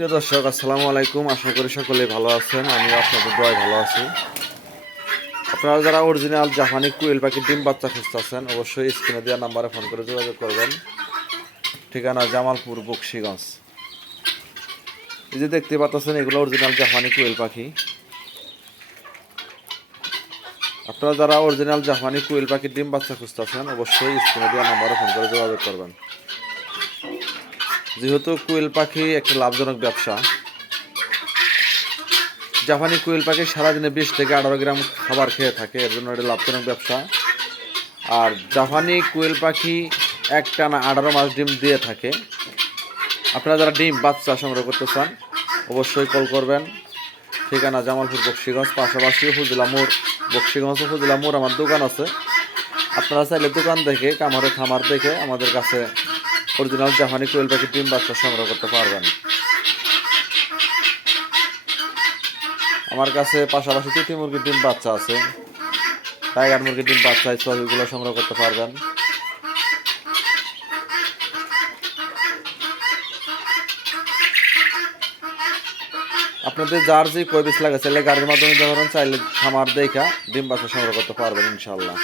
প্রিয় দর্শক, আসসালামু আলাইকুম। আশা করি সকলেই ভালো আছেন, আমিও আপনাদের দয় ভালো আছি। আপনারা যারা অরিজিনাল জাপানি কুয়েল পাখির ডিম বাচ্চা খুঁজতেছেন, অবশ্যই স্ক্রিনে দেওয়া নাম্বারে ফোন করে যোগাযোগ করবেন। ঠিকানা জামালপুর, বক্সিগঞ্জ। এই যে দেখতে পাচ্ছেন, এগুলো অরিজিনাল জাপানি কুয়েল পাখি। আপনারা যারা অরিজিনাল জাপানি কুয়েল পাখির ডিম বাচ্চা খুঁজতেছেন, অবশ্যই স্ক্রিনে দেওয়া নাম্বারে ফোন করে যোগাযোগ করবেন। যেহেতু কোয়েল পাখি একটা লাভজনক ব্যবসা, জাপানি কোয়েল পাখি সারাদিনে বিশ থেকে আঠারো গ্রাম খাবার খেয়ে থাকে, এর জন্য এটা লাভজনক ব্যবসা। আর জাপানি কোয়েল পাখি একটা না আঠারো মাস ডিম দিয়ে থাকে। আপনারা যারা ডিম, বাচ্চা সংগ্রহ করতে চান, অবশ্যই কল করবেন। ঠিকানা জামালপুর বক্সিগঞ্জ, পাশাপাশি উপজেলা মোড়, বক্সিগঞ্জ, উপজেলা মোড় আমার দোকান আছে। আপনারা চাইলে দোকান দেখে, কামারে খামার দেখে আমাদের কাছে অরিজিনাল জাপানি কোয়েল পাখির ডিম বাচ্চা সংগ্রহ করতে পারবেন। আমার কাছে পাশাপাশি তিতি মুরগির ডিম বাচ্চা আছে। টাইগার মুরগির ডিম বাচ্চা ইত্যাদিগুলো সংগ্রহ করতে পারবেন। আপনাদের যার যে কয় লাগে চাইলে গাড়ির মাধ্যমে ধরুন চাইলে খামার দেখা ডিম বাচ্চা সংগ্রহ করতে পারবেন ইনশাল্লাহ